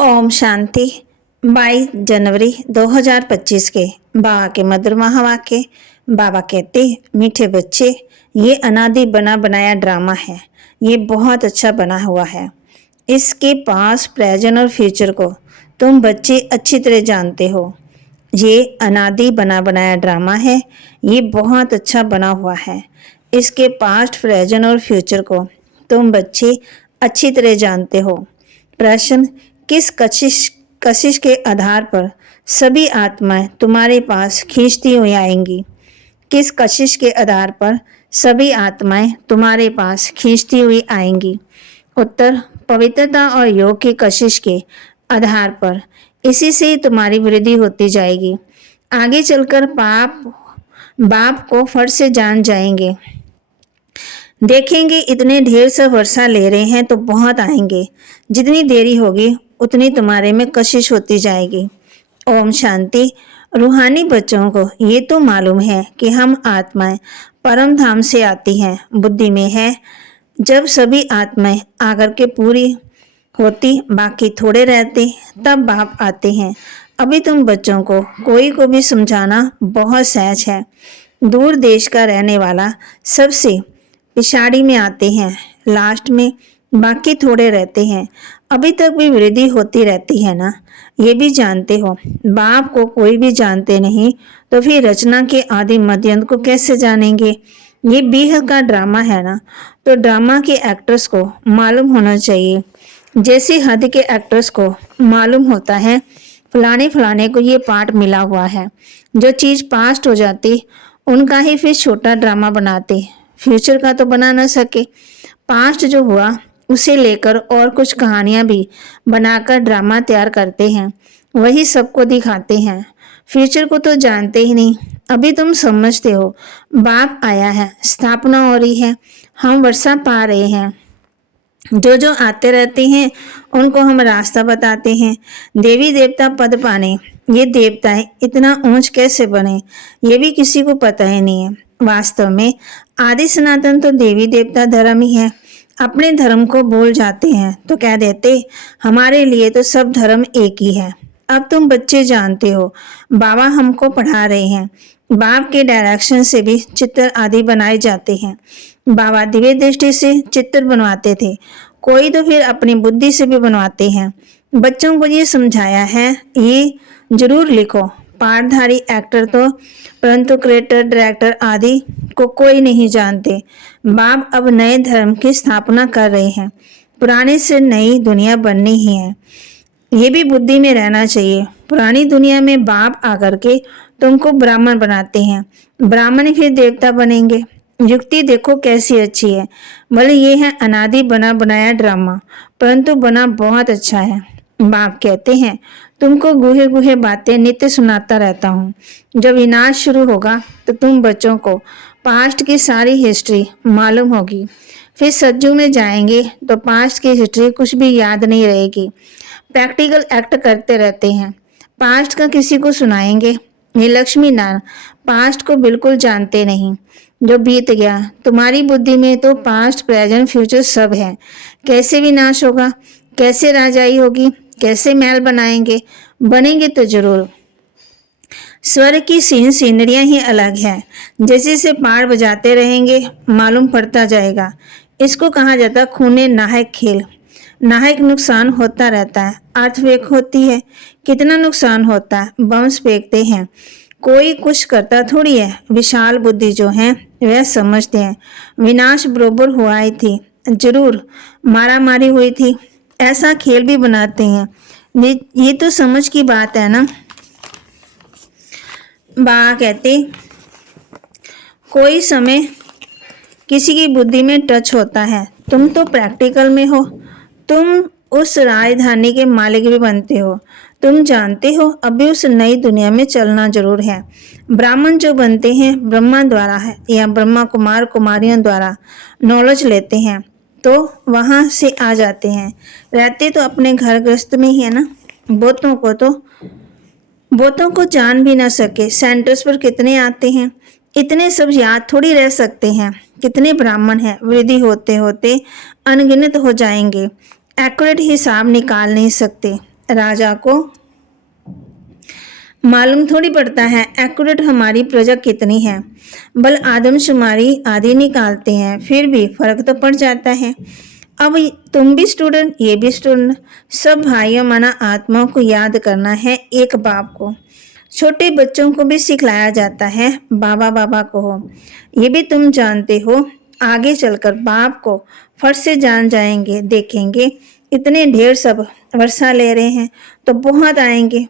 ओम शांति। 22 जनवरी 2025 के बाबा के मधुर महावाक्य। बाबा कहते, मीठे बच्चे, ये अनादि बना बनाया ड्रामा है। ये बहुत अच्छा बना हुआ है। इसके पास प्रेजेंट और फ्यूचर को तुम बच्चे अच्छी तरह जानते हो। ये अनादि बना बनाया ड्रामा है। ये बहुत अच्छा बना हुआ है। इसके पास्ट, प्रेजेंट और फ्यूचर को तुम बच्चे अच्छी तरह जानते हो। प्रश्न, किस कशिश के आधार पर सभी आत्माएं तुम्हारे पास खींचती हुई आएंगी? किस कशिश के आधार पर सभी आत्माएं तुम्हारे पास खींचती हुई आएंगी? उत्तर, पवित्रता और योग की कशिश के आधार पर। इसी से तुम्हारी वृद्धि होती जाएगी। आगे चलकर बाप को फट से जान जाएंगे। देखेंगे इतने ढेर से वर्षा ले रहे हैं तो बहुत आएंगे। जितनी देरी होगी उतनी तुम्हारे में कशिश होती जाएगी। ओम शांति। रूहानी बच्चों को ये तो मालूम है कि हम आत्माएं परम धाम से आती हैं, बुद्धि में है। जब सभी आत्माएं आकर के पूरी होती, बाकी थोड़े रहते, तब बाप आते हैं। अभी तुम बच्चों को कोई को भी समझाना बहुत सहज है। दूर देश का रहने वाला सबसे पिछाड़ी में आते हैं, लास्ट में, बाकी थोड़े रहते हैं। अभी तक भी वृद्धि होती रहती है ना, ये भी जानते हो। बाप को कोई भी जानते नहीं तो फिर रचना के आदि मध्यांत को कैसे जानेंगे? ये बेहद का ड्रामा है ना, तो ड्रामा के एक्टर्स को मालूम होना चाहिए। जैसे हद के एक्टर्स को मालूम होता है फलाने फलाने को ये पार्ट मिला हुआ है। जो चीज पास्ट हो जाती उनका ही फिर छोटा ड्रामा बनाते, फ्यूचर का तो बना ना सके। पास्ट जो हुआ उसे लेकर और कुछ कहानियां भी बनाकर ड्रामा तैयार करते हैं, वही सबको दिखाते हैं। फ्यूचर को तो जानते ही नहीं। अभी तुम समझते हो बाप आया है, स्थापना हो रही है, हम वर्षा पा रहे हैं। जो जो आते रहते हैं उनको हम रास्ता बताते हैं। देवी देवता पद पाने ये देवताएं इतना ऊंच कैसे बने, ये भी किसी को पता ही नहीं है। वास्तव में आदि सनातन तो देवी देवता धर्म ही है। अपने धर्म को भूल जाते हैं तो कह देते हमारे लिए तो सब धर्म एक ही है। अब तुम बच्चे जानते हो, बाबा हमको पढ़ा रहे हैं। बाप के डायरेक्शन से भी चित्र आदि बनाए जाते हैं। बाबा दिव्य दृष्टि से चित्र बनवाते थे, कोई तो फिर अपनी बुद्धि से भी बनवाते हैं। बच्चों को ये समझाया है, ये जरूर लिखो। पाठधारी एक्टर तो, परंतु क्रिएटर, डायरेक्टर आदि को कोई नहीं जानते। बाप अब नए धर्म की स्थापना कर रहे हैं। पुराने से नई दुनिया बननी ही है, ये भी बुद्धि में रहना चाहिए। पुरानी दुनिया में बाप आकर के तुमको ब्राह्मण बनाते हैं, ब्राह्मण फिर देवता बनेंगे। युक्ति देखो कैसी अच्छी है। भले ये है अनादि बना बनाया ड्रामा, परंतु बना बहुत अच्छा है। बाप कहते हैं तुमको गुहे गुहे बातें नित्य सुनाता रहता हूँ। जब विनाश शुरू होगा तो तुम बच्चों को पास्ट की सारी हिस्ट्री मालूम होगी। फिर सज्जू में जाएंगे तो पास्ट की हिस्ट्री कुछ भी याद नहीं रहेगी। प्रैक्टिकल एक्ट करते रहते हैं। पास्ट का किसी को सुनाएंगे? ये लक्ष्मी नारायण पास्ट को बिल्कुल जानते नहीं। जो बीत गया, तुम्हारी बुद्धि में तो पास्ट, प्रेजेंट, फ्यूचर सब है। कैसे विनाश होगा, कैसे राजाई होगी, कैसे महल बनाएंगे? बनेंगे तो जरूर। स्वर्ग की सीनरियां ही अलग है। जैसे से पार बजाते रहेंगे मालूम पड़ता जाएगा। इसको कहा जाता खूने नाहक खेल। नाहक नुकसान होता रहता है, अर्थवेक होती है, कितना नुकसान होता है, बम्स फेंकते हैं, कोई कुछ करता थोड़ी है। विशाल बुद्धि जो है वह समझते हैं विनाश बरोबर हुआ ही थी, जरूर मारा मारी हुई थी। ऐसा खेल भी बनाते हैं। ये तो समझ की बात है ना। बा कहते कोई समय किसी की बुद्धि में टच होता है। तुम तो प्रैक्टिकल में हो, तुम उस राजधानी के मालिक भी बनते हो। तुम जानते हो अभी उस नई दुनिया में चलना जरूर है। ब्राह्मण जो बनते हैं ब्रह्मा द्वारा है या ब्रह्मा कुमार कुमारियों द्वारा नॉलेज लेते हैं तो वहां से आ जाते हैं। रहते तो अपने घर गृहस्थ में ही है ना। बोतों को जान भी ना सके। सेंटर्स पर कितने आते हैं, इतने सब याद थोड़ी रह सकते हैं। कितने ब्राह्मण हैं, वृद्धि होते होते अनगिनत हो जाएंगे। एक्यूरेट हिसाब निकाल नहीं सकते। राजा को मालूम थोड़ी पड़ता है एक्यूरेट हमारी प्रजा कितनी है। बल आदमशुमारी आदि निकालते हैं, फिर भी फर्क तो पड़ जाता है। अब तुम भी स्टूडेंट, ये भी स्टूडेंट, सब भाइयों माना आत्माओं को याद करना है एक बाप को। छोटे बच्चों को भी सिखलाया जाता है बाबा बाबा को हो। ये भी तुम जानते हो, आगे चलकर बाप को फट से जान जाएंगे, देखेंगे इतने ढेर सब वर्षा ले रहे हैं तो बहुत आएंगे।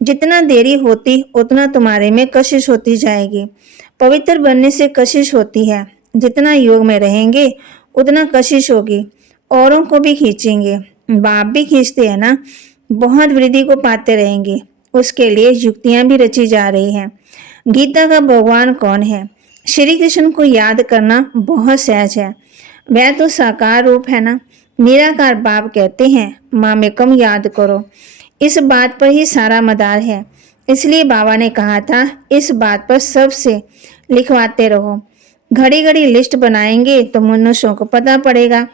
जितना देरी होती उतना तुम्हारे में कशिश होती जाएगी। पवित्र बनने से कशिश होती है, जितना योग में रहेंगे उतना कशिश होगी। औरों को भी खींचेंगे, बाप भी खींचते हैं ना, बहुत वृद्धि को पाते रहेंगे। उसके लिए युक्तियां भी रची जा रही हैं। गीता का भगवान कौन है? श्री कृष्ण को याद करना बहुत सहज है, वह तो साकार रूप है ना। निराकार बाप कहते हैं माँ में कम याद करो। इस बात पर ही सारा मदार है। इसलिए बाबा ने कहा था इस बात पर सबसे लिखवाते रहो। घड़ी घड़ी लिस्ट बनाएंगे तो मनुष्यों को पता पड़ेगा।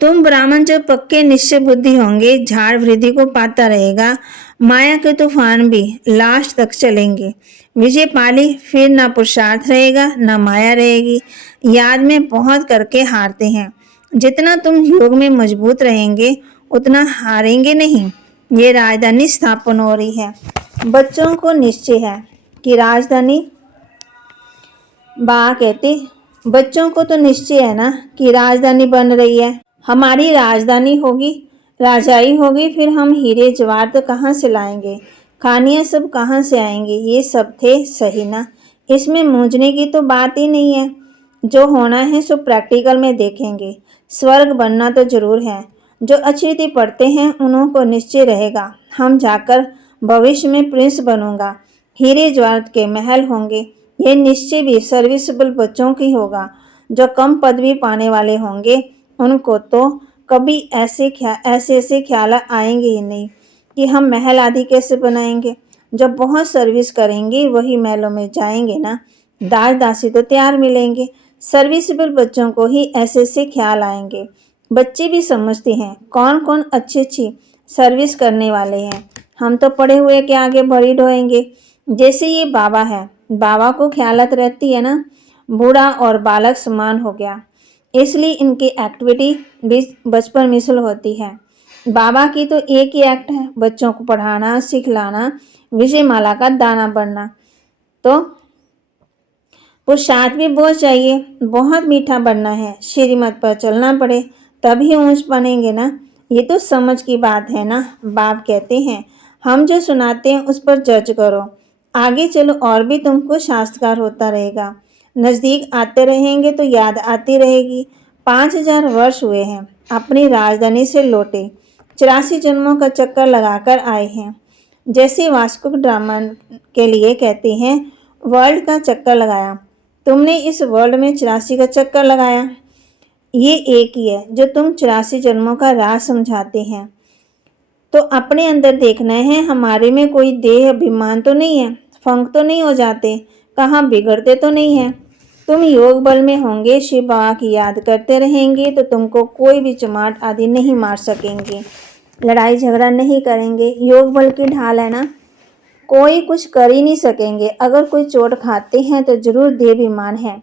तुम ब्राह्मण जब पक्के निश्चय बुद्धि होंगे, झाड़ वृद्धि को पाता रहेगा। माया के तूफान भी लास्ट तक चलेंगे। विजय पाली फिर ना पुरुषार्थ रहेगा ना माया रहेगी। याद में बहुत करके हारते हैं। जितना तुम योग में मजबूत रहेंगे उतना हारेंगे नहीं। ये राजधानी स्थापन हो रही है। बच्चों को निश्चय है कि राजधानी, बा कहते बच्चों को तो निश्चय है ना कि राजधानी बन रही है। हमारी राजधानी होगी, राजाई होगी, फिर हम हीरे जवाहर कहाँ से लाएंगे, खानियाँ सब कहाँ से आएंगी। ये सब थे सही ना, इसमें मूंझने की तो बात ही नहीं है। जो होना है सो प्रैक्टिकल में देखेंगे। स्वर्ग बनना तो जरूर है। जो अच्छी रीति पढ़ते हैं उन्हों को निश्चय रहेगा हम जाकर भविष्य में प्रिंस बनूंगा, हीरे जवाहर के महल होंगे। ये निश्चय भी सर्विसेबल बच्चों की होगा। जो कम पदवी पाने वाले होंगे उनको तो कभी ऐसे ख्याल आएंगे ही नहीं कि हम महल आदि कैसे बनाएंगे। जब बहुत सर्विस करेंगे वही महलों में जाएंगे ना। दास दासी तो तैयार मिलेंगे। सर्विसेबल बच्चों को ही ऐसे ख्याल आएंगे। बच्चे भी समझते हैं कौन कौन अच्छी सर्विस करने वाले हैं। हम तो पढ़े हुए के आगे बड़ी ढोएंगे। जैसे ये बाबा है, बाबा को ख्यालत रहती है ना, बूढ़ा और बालक समान हो गया, इसलिए इनकी एक्टिविटी भी बचपन मिसल होती है। बाबा की तो एक ही एक्ट है, बच्चों को पढ़ाना, सिखलाना, विजय माला का दाना बनना। तो पुरुषार्थ भी बहुत चाहिए, बहुत मीठा बनना है, श्रीमत पर चलना पड़े तभी ऊंच बनेंगे ना। ये तो समझ की बात है ना। बाप कहते हैं हम जो सुनाते हैं उस पर जज करो, आगे चलो और भी तुमको शास्त्रकार होता रहेगा। नज़दीक आते रहेंगे तो याद आती रहेगी। 5000 वर्ष हुए हैं अपनी राजधानी से लौटे, 84 जन्मों का चक्कर लगाकर आए हैं। जैसे वास्को ड्रामा के लिए कहते हैं वर्ल्ड का चक्कर लगाया, तुमने इस वर्ल्ड में 84 का चक्कर लगाया। ये एक ही है जो तुम 84 जन्मों का राज समझाते हैं। तो अपने अंदर देखना है, हमारे में कोई देह अभिमान तो नहीं है, फंक तो नहीं हो जाते, कहाँ बिगड़ते तो नहीं है। तुम योग बल में होंगे, शिव बाबा की याद करते रहेंगे तो तुमको कोई भी चमाट आदि नहीं मार सकेंगे, लड़ाई झगड़ा नहीं करेंगे। योग बल की ढाल है ना, कोई कुछ कर ही नहीं सकेंगे। अगर कोई चोट खाते हैं तो जरूर देहाभिमान है।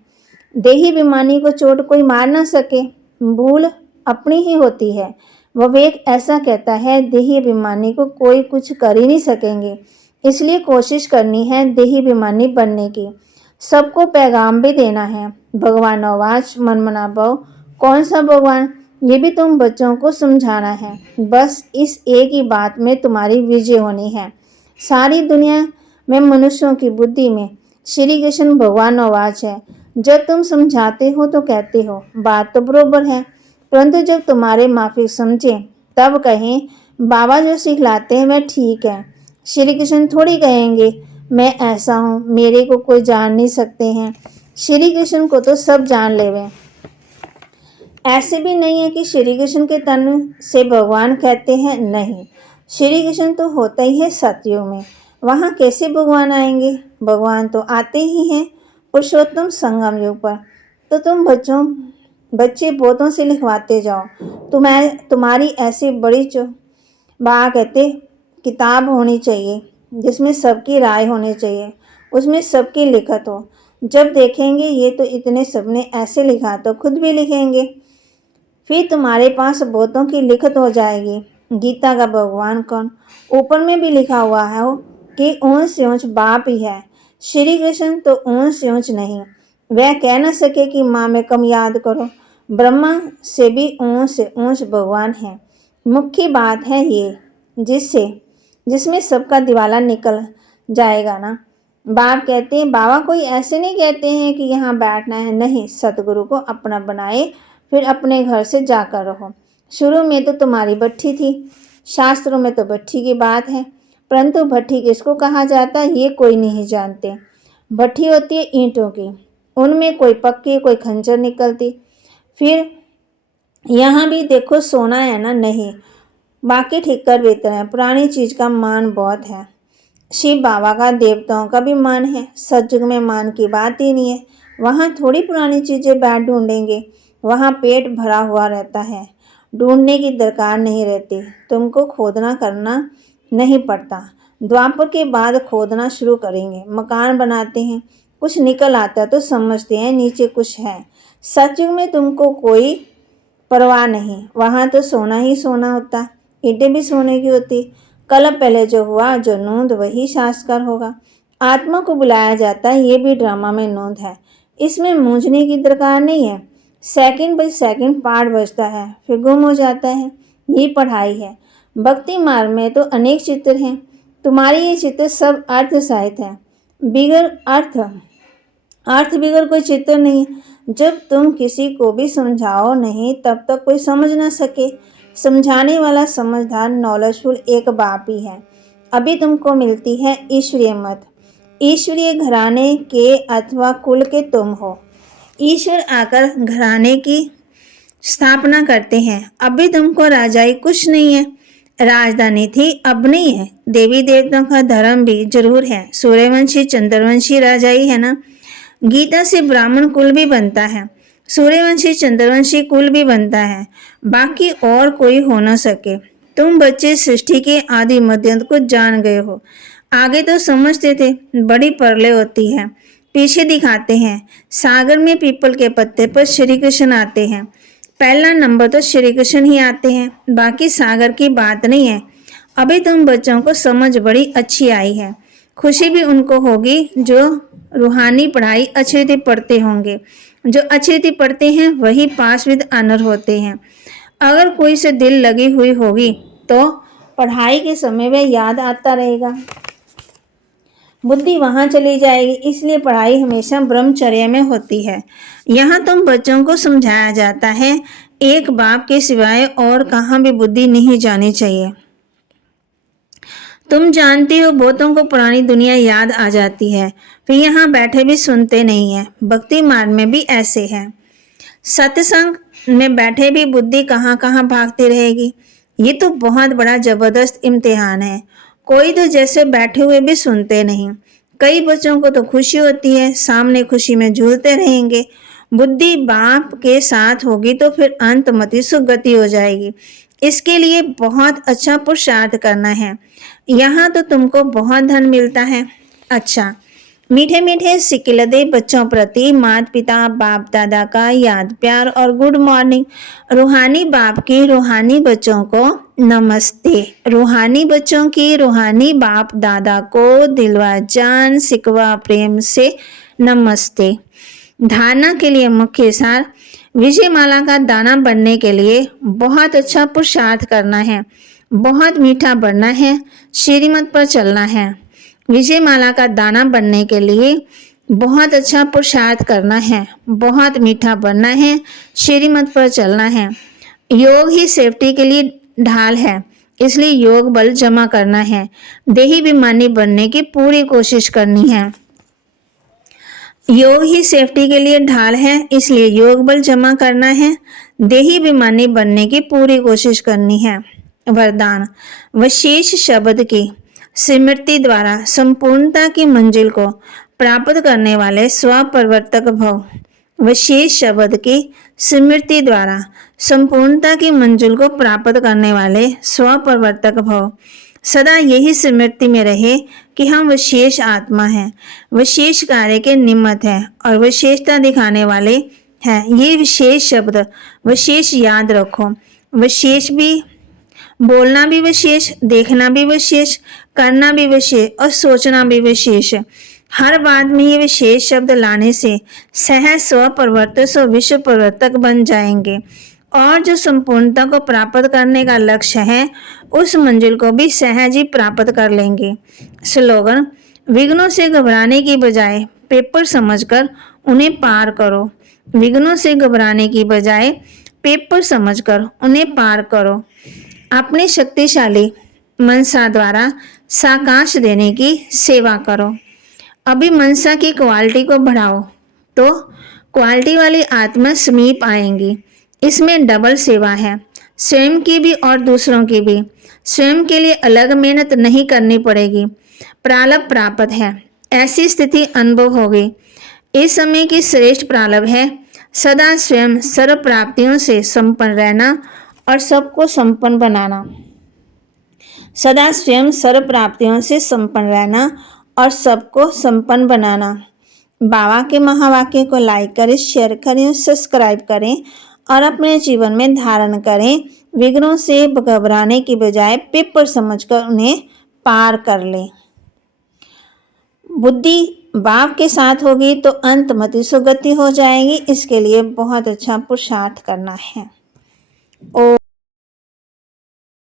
देहाभिमानी को चोट कोई मार ना सके, भूल अपनी ही होती है। विवेक ऐसा कहता है देहाभिमानी को कोई कुछ कर ही नहीं सकेंगे, इसलिए कोशिश करनी है देहाभिमानी बनने की। सबको पैगाम भी देना है। भगवान आवाज मन मना भव, कौन सा भगवान, ये भी तुम बच्चों को समझाना है। बस इस एक ही बात में तुम्हारी विजय होनी है। सारी दुनिया में मनुष्यों की बुद्धि में श्री कृष्ण भगवान आवाज है। जब तुम समझाते हो तो कहते हो बात तो बरोबर है, परंतु जब तुम्हारे माफिक समझे तब कहें बाबा जो सिखलाते हैं वह ठीक है। श्री कृष्ण थोड़ी कहेंगे मैं ऐसा हूँ, मेरे को कोई जान नहीं सकते हैं। श्री कृष्ण को तो सब जान लेवे। ऐसे भी नहीं है कि श्री कृष्ण के तन से भगवान कहते हैं, नहीं, श्री कृष्ण तो होता ही है सतयुग में, वहाँ कैसे भगवान आएंगे। भगवान तो आते ही हैं पुरुषोत्तम संगम युग पर। तो तुम बच्चे बोतों से लिखवाते जाओ। तुम्हारी ऐसी बड़ी बाबा कहते किताब होनी चाहिए जिसमें सबकी राय होनी चाहिए, उसमें सबकी लिखत हो। जब देखेंगे ये तो इतने सबने ऐसे लिखा तो खुद भी लिखेंगे, फिर तुम्हारे पास बहुतों की लिखत हो जाएगी। गीता का भगवान कौन? ऊपर में भी लिखा हुआ है कि ऊंच से ऊंच बाप ही है। श्री कृष्ण तो ऊंच से ऊंच नहीं, वह कह न सके कि माँ में कम याद करो। ब्रह्मा से भी ऊंच से ऊंच भगवान है। मुख्य बात है ये जिसमें सबका दिवाला निकल जाएगा ना। बाप कहते हैं, बाबा कोई ऐसे नहीं कहते हैं कि यहाँ बैठना है, नहीं, सतगुरु को अपना बनाए फिर अपने घर से जाकर रहो। शुरू में तो तुम्हारी भट्ठी थी, शास्त्रों में तो भट्ठी की बात है, परंतु भट्ठी किसको कहा जाता है ये कोई नहीं जानते। भट्ठी होती है ईंटों की, उनमें कोई पक्की कोई खंजर निकलती। फिर यहाँ भी देखो सोना है ना, नहीं, बाकी ठिक्कर बेहतर है। पुरानी चीज का मान बहुत है। शिव बाबा का देवताओं का भी मान है। सतयुग में मान की बात ही नहीं है। वहाँ थोड़ी पुरानी चीजें बैठ ढूंढेंगे, वहाँ पेट भरा हुआ रहता है, ढूंढने की दरकार नहीं रहती। तुमको खोदना करना नहीं पड़ता। द्वापर के बाद खोदना शुरू करेंगे। मकान बनाते हैं, कुछ निकल आता तो समझते हैं नीचे कुछ है। सतयुग में तुमको कोई परवाह नहीं, वहाँ तो सोना ही सोना होता, ईंटें भी सोने की होती। कल पहले जो हुआ जो नोंद वही शास्त्र होगा। आत्मा को बुलाया जाता है, ये भी ड्रामा में नोंद है। इसमें मूंझने की दरकार नहीं है। सेकंड बाई सेकंड पाठ बजता है फिर गुम हो जाता है, ये पढ़ाई है। भक्ति मार्ग में तो अनेक चित्र हैं, तुम्हारे ये चित्र सब अर्थ सहित हैं। बिगर अर्थ बिगर कोई चित्र नहीं। जब तुम किसी को भी समझाओ नहीं तब तक कोई समझ ना सके। समझाने वाला समझदार नॉलेजफुल एक बाप ही है। अभी तुमको मिलती है ईश्वरीय मत। ईश्वरीय घराने के अथवा कुल के तुम हो। ईश्वर आकर घराने की स्थापना करते हैं। अभी तुमको राजाई कुछ नहीं है, राजधानी थी अब नहीं है। देवी देवताओं का धर्म भी जरूर है, सूर्यवंशी चंद्रवंशी राजाई है ना। गीता से ब्राह्मण कुल भी बनता है, सूर्यवंशी चंद्रवंशी कुल भी बनता है, बाकी और कोई हो न सके। तुम बच्चे सृष्टि के आदि मध्यंत को जान गए हो। आगे तो समझते थे, बड़ी परले होती है, पीछे दिखाते हैं। सागर में पीपल के पत्ते पर श्री कृष्ण आते हैं, पहला नंबर तो श्री कृष्ण ही आते हैं, बाकी सागर की बात नहीं है। अभी तुम बच्चों को समझ बड़ी अच्छी आई है। खुशी भी उनको होगी जो रूहानी पढ़ाई अच्छी रीति पढ़ते होंगे। जो अच्छी रीति पढ़ते हैं वही पास विद ऑनर होते हैं। अगर कोई से दिल लगी हुई होगी तो पढ़ाई के समय वह याद आता रहेगा, बुद्धि वहाँ चली जाएगी। इसलिए पढ़ाई हमेशा ब्रह्मचर्य में होती है। यहाँ तुम बच्चों को समझाया जाता है एक बाप के सिवाय और कहाँ भी बुद्धि नहीं जानी चाहिए। तुम जानती हो बहुतों को पुरानी दुनिया याद आ जाती है, फिर यहाँ बैठे भी सुनते नहीं है। भक्ति मार्ग में भी ऐसे है। सत्संग में बैठे भी बुद्धि कहाँ कहाँ भागती रहेगी। ये तो बहुत बड़ा जबरदस्त इम्तिहान है। कोई तो जैसे बैठे हुए भी सुनते नहीं। कई बच्चों को तो खुशी होती है, सामने खुशी में झूलते रहेंगे। बुद्धि बाप के साथ होगी तो फिर अंतमति सुगति हो जाएगी। इसके लिए बहुत अच्छा पुरुषार्थ करना है। यहाँ तो तुमको बहुत धन मिलता है। अच्छा, मीठे मीठे सिकिलदे बच्चों प्रति माता पिता बाप दादा का याद प्यार और गुड मॉर्निंग। रूहानी बाप की रूहानी बच्चों को नमस्ते। रूहानी बच्चों की रूहानी बाप दादा को दिलवा जान सिकवा प्रेम से नमस्ते। धारणा के लिए मुख्य सार, विजय माला का दाना बनने के लिए बहुत अच्छा पुरुषार्थ करना है, बहुत मीठा बनना है, श्रीमत पर चलना है। विजय माला का दाना बनने के लिए बहुत अच्छा पुरुषार्थ करना है, बहुत मीठा बनना है, श्रीमत पर चलना है। योग ही सेफ्टी के लिए ढाल है, इसलिए योग बल जमा करना है। देही बीमारी बनने की पूरी कोशिश करनी है। योग ही सेफ्टी के लिए ढाल है, इसलिए योग बल जमा करना है। देही बीमारी बनने की पूरी कोशिश करनी है। वरदान, विशेष शब्द की स्मृति द्वारा संपूर्णता की मंजिल को प्राप्त करने वाले स्वप्रवर्तक भव। विशेष शब्द की स्मृति द्वारा संपूर्णता की मंजिल को प्राप्त करने वाले स्वप्रवर्तक भव। सदा यही स्मृति में रहे कि हम विशेष आत्मा हैं, विशेष कार्य के निमित्त हैं और विशेषता दिखाने वाले हैं। ये विशेष शब्द विशेष याद रखो। विशेष भी बोलना भी विशेष, देखना भी विशेष, करना भी विशेष और सोचना भी विशेष। हर बात में ये विशेष शब्द लाने से सहज स्वप्रवर्तक स्व विश्व प्रवर्तक बन जाएंगे और जो संपूर्णता को प्राप्त करने का लक्ष्य है उस मंजिल को भी सहज ही प्राप्त कर लेंगे। स्लोगन: विघ्नों से घबराने की बजाय पेपर समझकर उन्हें पार करो। विघ्नों से घबराने की बजाय पेपर समझकर उन्हें पार करो। अपनी शक्तिशाली मनसा द्वारा साकाश देने की सेवा करो। अभी मनसा की क्वालिटी को बढ़ाओ तो क्वालिटी वाली आत्मा समीप आएंगी। इसमें डबल सेवा है, स्वयं की भी और दूसरों की भी। स्वयं के लिए अलग मेहनत नहीं करनी पड़ेगी। प्रारब्ध प्राप्त है, ऐसी स्थिति अनुभव होगी। इस समय की श्रेष्ठ प्रारब्ध है सदा स्वयं सर्व प्राप्तियों से संपन्न रहना और सबको संपन्न बनाना। सदा स्वयं सर्व प्राप्तियों से संपन्न रहना और सबको संपन्न बनाना। बाबा के महावाक्य को लाइक करें, शेयर करें, सब्सक्राइब करें और अपने जीवन में धारण करें। विघ्नों से घबराने की बजाय पेपर समझकर उन्हें पार कर लें। बुद्धि बाप के साथ होगी तो अंतमति सुगति हो जाएगी। इसके लिए बहुत अच्छा पुरुषार्थ करना है।